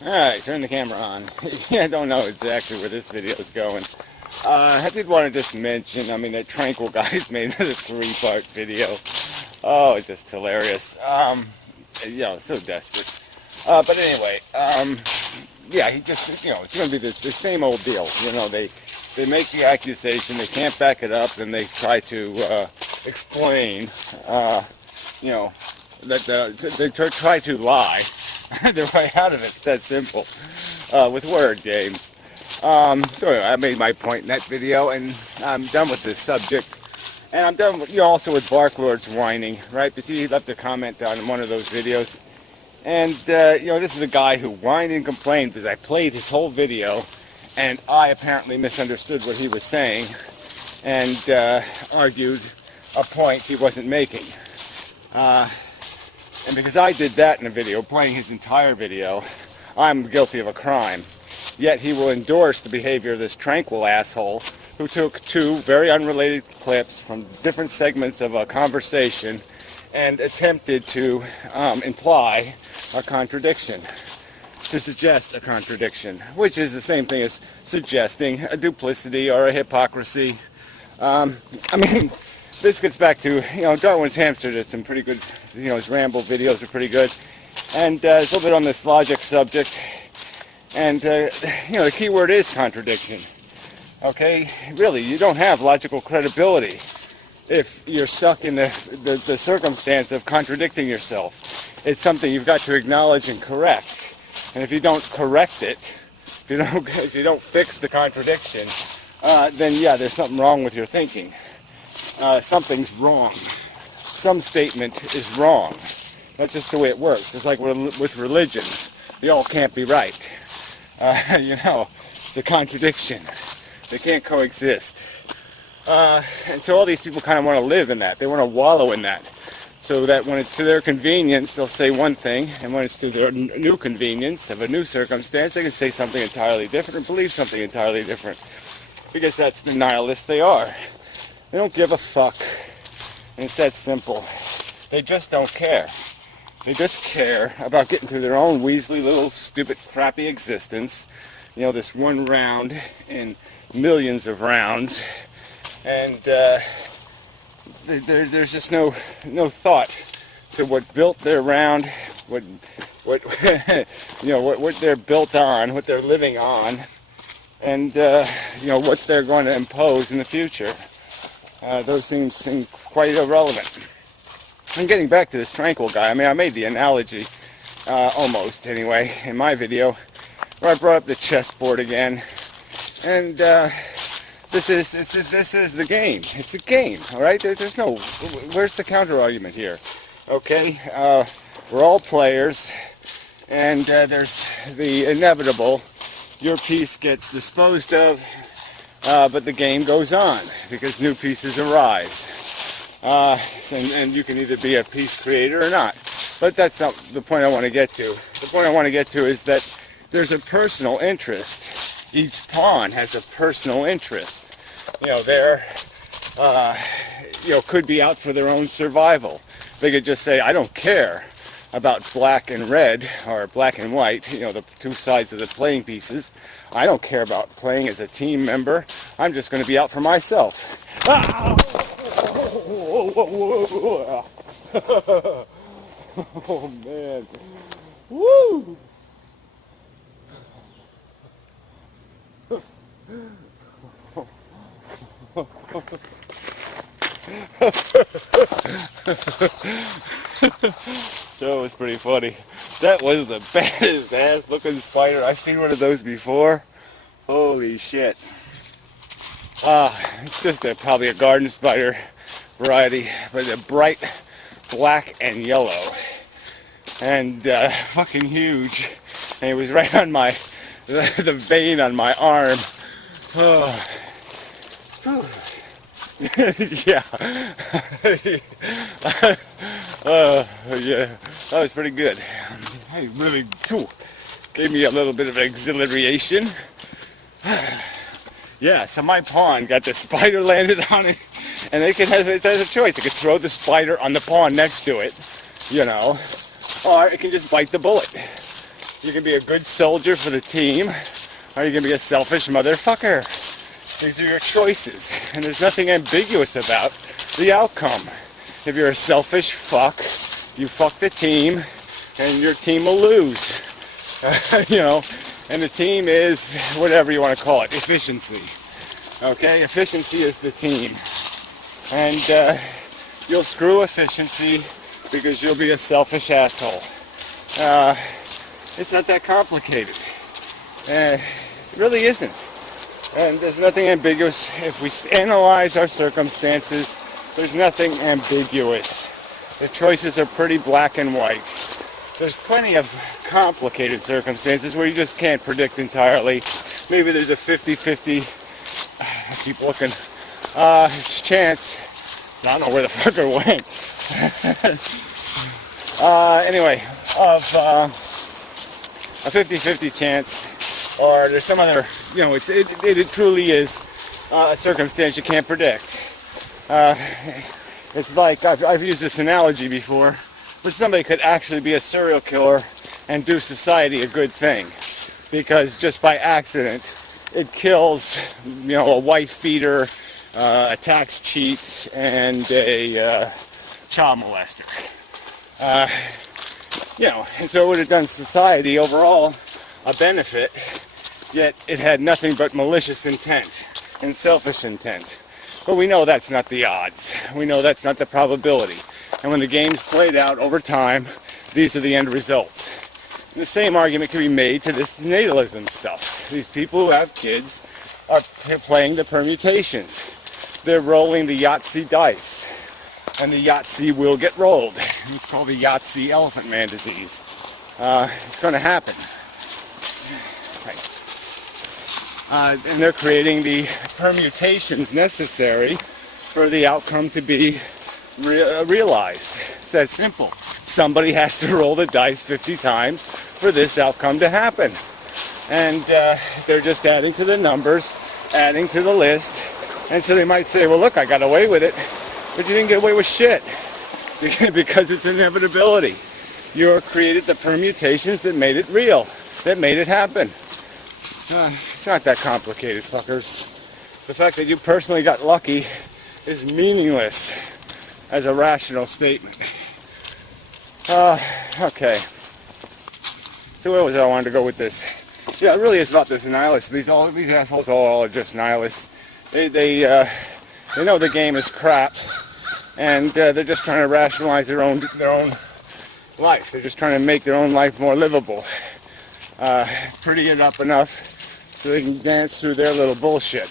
Alright, turn the camera on. Yeah, I don't know exactly where this video is going. I did want to just mention, I mean, that Tranquil guy's made another 3-part video. Oh, it's just hilarious. So desperate. But anyway, yeah, he just, it's going to be the same old deal. They make the accusation, they can't back it up, and they try to explain, that they try to lie their way out of it. It's that simple, with word games. So anyway, I made my point in that video, and I'm done with this subject. And I'm done with, also with Barklord's whining, right? Because he left a comment on one of those videos. And, this is a guy who whined and complained because I played his whole video, and I apparently misunderstood what he was saying, and argued a point he wasn't making. And because I did that in a video, playing his entire video, I'm guilty of a crime. Yet he will endorse the behavior of this Tranquil asshole who took 2 very unrelated clips from different segments of a conversation and attempted to imply a contradiction, to suggest a contradiction, which is the same thing as suggesting a duplicity or a hypocrisy. This gets back to, Darwin's Hamster did some pretty good, his ramble videos are pretty good. And it's a little bit on this logic subject. And, the key word is contradiction. Okay? Really, you don't have logical credibility if you're stuck in the circumstance of contradicting yourself. It's something you've got to acknowledge and correct. And if you don't correct it, if you don't fix the contradiction, then yeah, there's something wrong with your thinking. Something's wrong. Some statement is wrong. That's just the way it works. It's like with religions. They all can't be right. It's a contradiction. They can't coexist. And so all these people kind of want to live in that. They want to wallow in that. So that when it's to their convenience, they'll say one thing, and when it's to their new convenience of a new circumstance, they can say something entirely different and believe something entirely different. Because that's the nihilists they are. They don't give a fuck. And it's that simple. They just don't care. They just care about getting through their own weaselly little stupid crappy existence. This one round in millions of rounds. And there's just no thought to what built their round, what they're built on, what they're living on, and what they're going to impose in the future. Those things seem quite irrelevant. And getting back to this Tranquil guy, I made the analogy, almost anyway, in my video, where I brought up the chessboard again, and this is the game. It's a game, all right? Where's the counter argument here? Okay, we're all players, and there's the inevitable. Your piece gets disposed of, but the game goes on because new pieces arise. And you can either be a piece creator or not. But that's not the point I want to get to. The point I want to get to is that there's a personal interest. Each pawn has a personal interest. Could be out for their own survival. They could just say, I don't care about black and red, or black and white, the 2 sides of the playing pieces. I don't care about playing as a team member. I'm just going to be out for myself. Ah! Oh, man. Woo! That was pretty funny. That was the baddest ass looking spider. I've seen one of those before. Holy shit. It's just probably a garden spider variety, but they're bright black and yellow. And fucking huge. And it was right on the vein on my arm. Oh. Yeah. Yeah, that was pretty good. It really gave me a little bit of exhilaration. Yeah, so my pawn got the spider landed on it, and it has a choice. It could throw the spider on the pawn next to it, or it can just bite the bullet. You can be a good soldier for the team, or you can be a selfish motherfucker. These are your choices, and there's nothing ambiguous about the outcome. If you're a selfish fuck, you fuck the team, and your team will lose. And the team is whatever you want to call it, efficiency. Okay, efficiency is the team. And you'll screw efficiency because you'll be a selfish asshole. It's not that complicated. It really isn't. And there's nothing ambiguous. If we analyze our circumstances, there's nothing ambiguous. The choices are pretty black and white. There's plenty of complicated circumstances where you just can't predict entirely. Maybe there's a 50-50, I keep looking, chance. I don't know where the fuck it went. Anyway, of a 50-50 chance, or there's some other, it truly is a circumstance you can't predict. It's like, I've used this analogy before, but somebody could actually be a serial killer and do society a good thing, because just by accident, it kills, a wife beater, a tax cheat, and a child molester. And so it would have done society overall a benefit, yet it had nothing but malicious intent and selfish intent. But we know that's not the odds. We know that's not the probability. And when the game's played out over time, these are the end results. And the same argument can be made to this natalism stuff. These people who have kids are playing the permutations. They're rolling the Yahtzee dice. And the Yahtzee will get rolled. It's called the Yahtzee Elephant Man disease. It's going to happen. And they're creating the permutations necessary for the outcome to be realized. It's that simple. Somebody has to roll the dice 50 times for this outcome to happen. And they're just adding to the numbers, adding to the list. And so they might say, well, look, I got away with it. But you didn't get away with shit. Because it's inevitability. You created the permutations that made it real, that made it happen. It's not that complicated, fuckers. The fact that you personally got lucky is meaningless as a rational statement. Okay. So where was I wanted to go with this? Yeah, it really is about this nihilist. These assholes all are just nihilists. They know the game is crap, and they're just trying to rationalize their own life. They're just trying to make their own life more livable. Pretty it up enough so they can dance through their little bullshit.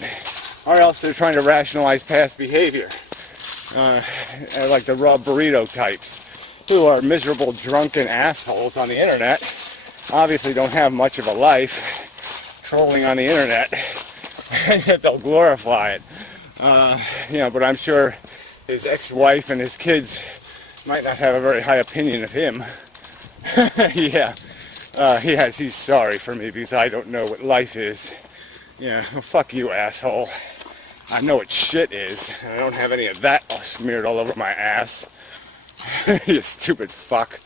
Or else they're trying to rationalize past behavior. Like the raw burrito types, who are miserable, drunken assholes on the internet. Obviously don't have much of a life, trolling on the internet, and yet they'll glorify it. But I'm sure his ex-wife and his kids might not have a very high opinion of him. Yeah. He's sorry for me because I don't know what life is. Yeah, well, fuck you, asshole. I know what shit is, and I don't have any of that smeared all over my ass. You stupid fuck.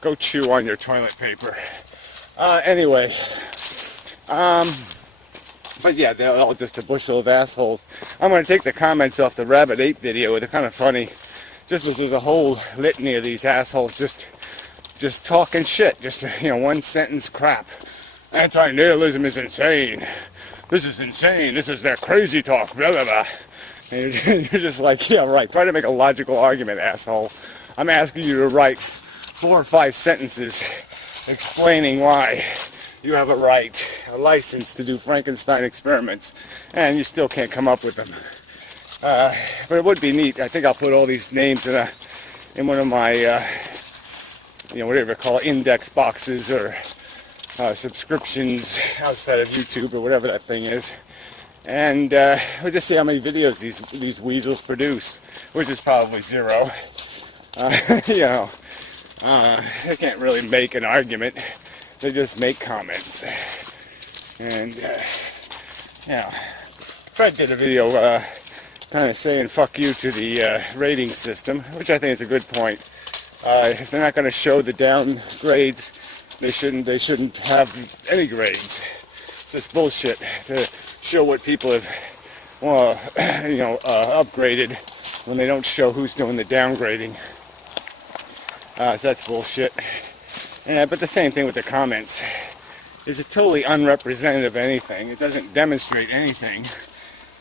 Go chew on your toilet paper. Anyway. But yeah, they're all just a bushel of assholes. I'm going to take the comments off the Rabbit Ape video. They're kind of funny. Just because there's a whole litany of these assholes just talking shit, just one sentence crap. Anti-nihilism is insane. This is insane. This is their crazy talk. Blah blah blah. And you're just like, yeah, right. Try to make a logical argument, asshole. I'm asking you to write 4 or 5 sentences explaining why you have a license to do Frankenstein experiments, and you still can't come up with them. But it would be neat. I think I'll put all these names in one of my whatever you call it, index boxes or subscriptions outside of YouTube or whatever that thing is. And we'll just see how many videos these weasels produce, which is probably 0. They can't really make an argument. They just make comments. And, Fred did a video kind of saying fuck you to the rating system, which I think is a good point. If they're not going to show the downgrades, they shouldn't have any grades. It's just bullshit to show what people have, upgraded when they don't show who's doing the downgrading. So that's bullshit. But the same thing with the comments. It's totally unrepresentative of anything. It doesn't demonstrate anything.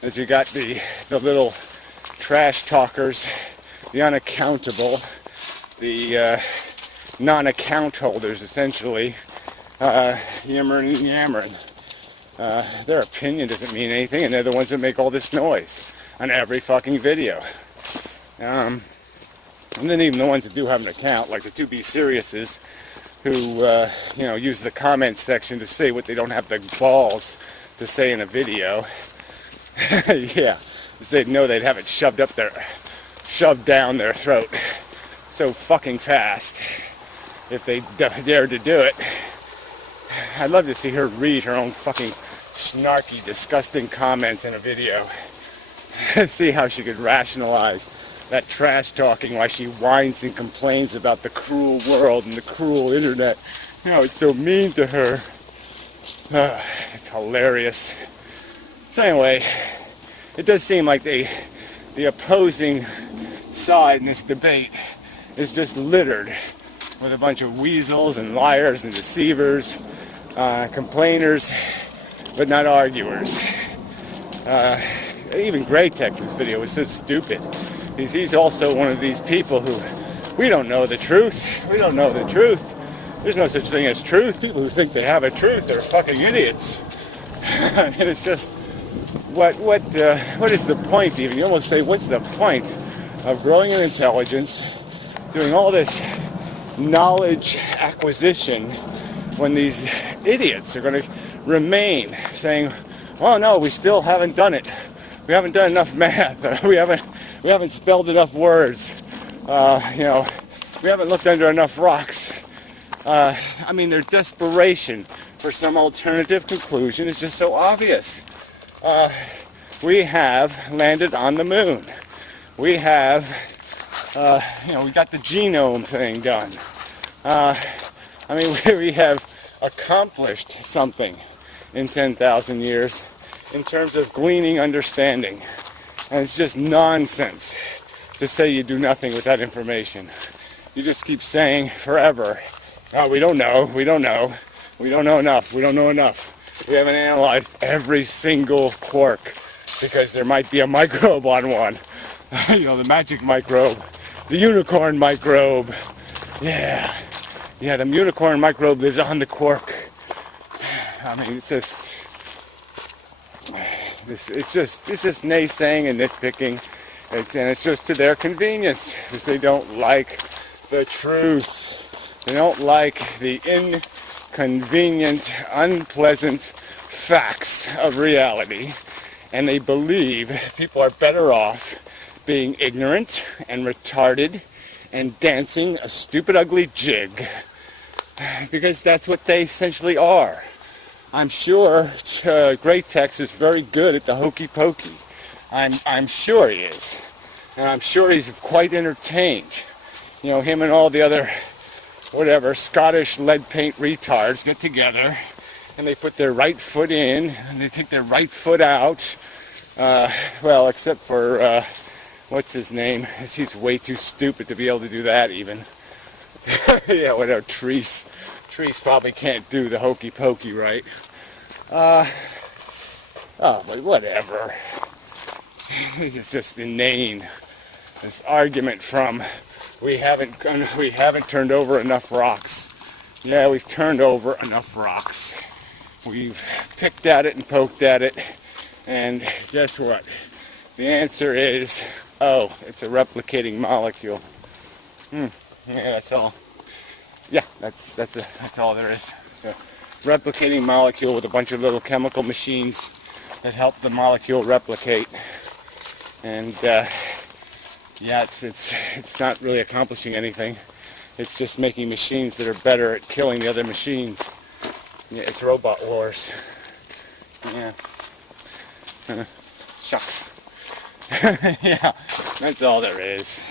That you got the little trash talkers, the unaccountable, the non-account holders, essentially, yammering. Their opinion doesn't mean anything, and they're the ones that make all this noise on every fucking video. And then even the ones that do have an account, like the 2B Seriouses, who, use the comment section to say what they don't have the balls to say in a video. Yeah, because they'd know they'd have it shoved down their throat so fucking fast if they dared to do it. I'd love to see her read her own fucking snarky, disgusting comments in a video. See how she could rationalize that trash talking while she whines and complains about the cruel world and the cruel internet. It's so mean to her. It's hilarious. So anyway, it does seem like the opposing side in this debate is just littered with a bunch of weasels and liars and deceivers, complainers, but not arguers. Even Greg Tex's video was so stupid. He's also one of these people who, we don't know the truth. We don't know the truth. There's no such thing as truth. People who think they have a truth are fucking idiots. And it's just, what is the point even? You almost say, what's the point of growing in intelligence, doing all this knowledge acquisition, when these idiots are going to remain saying, oh no, we still haven't done it. We haven't done enough math. We haven't spelled enough words. We haven't looked under enough rocks. Their desperation for some alternative conclusion is just so obvious. We have landed on the moon. We have, we got the genome thing done. We have accomplished something in 10,000 years in terms of gleaning understanding. And it's just nonsense to say you do nothing with that information. You just keep saying forever, oh, we don't know enough, we don't know enough. We haven't analyzed every single quark because there might be a microbe on one. The magic microbe, the unicorn microbe. Yeah, the unicorn microbe lives on the quark. It's just naysaying and nitpicking, and it's just to their convenience because they don't like the truth. They don't like the inconvenient, unpleasant facts of reality, and they believe people are better off being ignorant and retarded and dancing a stupid, ugly jig, because that's what they essentially are. I'm sure Great Tex is very good at the hokey pokey. I'm sure he is. And I'm sure he's quite entertained. Him and all the other, Scottish lead paint retards get together and they put their right foot in and they take their right foot out. Except for, what's his name? He's way too stupid to be able to do that even. Yeah, whatever, Treese. Treese probably can't do the hokey pokey right. But whatever. It's just inane. This argument from we haven't turned over enough rocks. Yeah, we've turned over enough rocks. We've picked at it and poked at it, and guess what? The answer is, oh, it's a replicating molecule. Yeah, that's all. Yeah, that's all there is. It's a replicating molecule with a bunch of little chemical machines that help the molecule replicate. And it's not really accomplishing anything. It's just making machines that are better at killing the other machines. Yeah, it's robot wars. Yeah. Shucks. Yeah, that's all there is.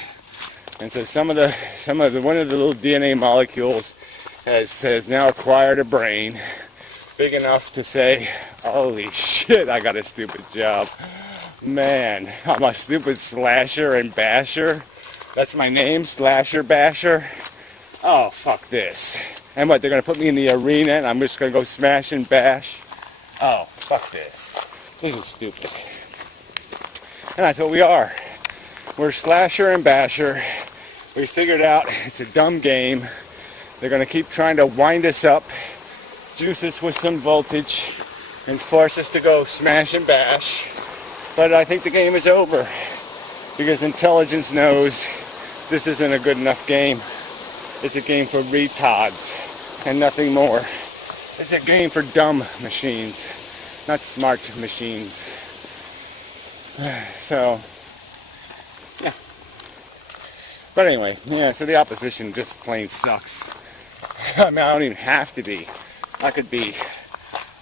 And so one of the little DNA molecules has now acquired a brain big enough to say, holy shit, I got a stupid job. Man, I'm a stupid slasher and basher. That's my name, Slasher Basher. Oh, fuck this. And what, they're going to put me in the arena and I'm just going to go smash and bash? Oh, fuck this. This is stupid. And that's what we are. We're Slasher and Basher. We figured out it's a dumb game. They're going to keep trying to wind us up, juice us with some voltage, and force us to go smash and bash. But I think the game is over because intelligence knows this isn't a good enough game. It's a game for retards and nothing more. It's a game for dumb machines, not smart machines. So, yeah. But anyway, yeah, so the opposition just plain sucks. I mean, I don't even have to be. I could be,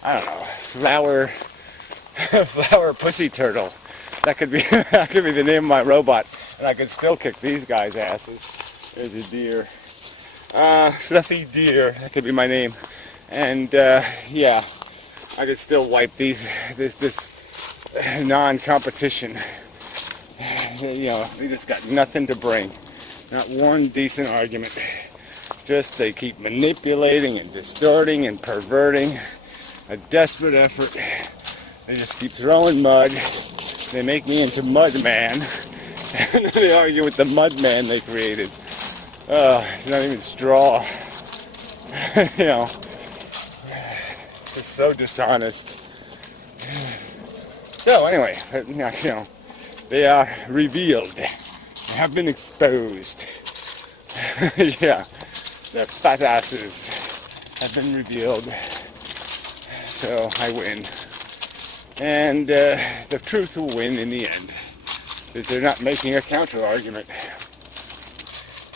I don't know, flower pussy turtle. That could be the name of my robot, and I could still kick these guys' asses. There's a deer. Fluffy deer, that could be my name. And yeah, I could still wipe this non-competition. You know, we just got nothing to bring. Not one decent argument. Just they keep manipulating and distorting and perverting. A desperate effort. They just keep throwing mud. They make me into Mud Man. And then they argue with the Mud Man they created. It's not even straw. You know, it's just so dishonest. So anyway, you know, they are revealed. They have been exposed. Yeah, their fat asses have been revealed. So I win. And the truth will win in the end. Because they're not making a counter argument.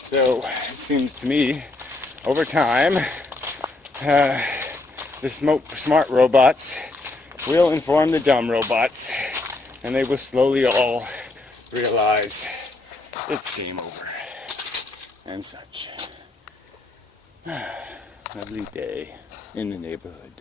So it seems to me, over time, the smart robots will inform the dumb robots, and they will slowly all realize it's game over, and such. Lovely day in the neighborhood.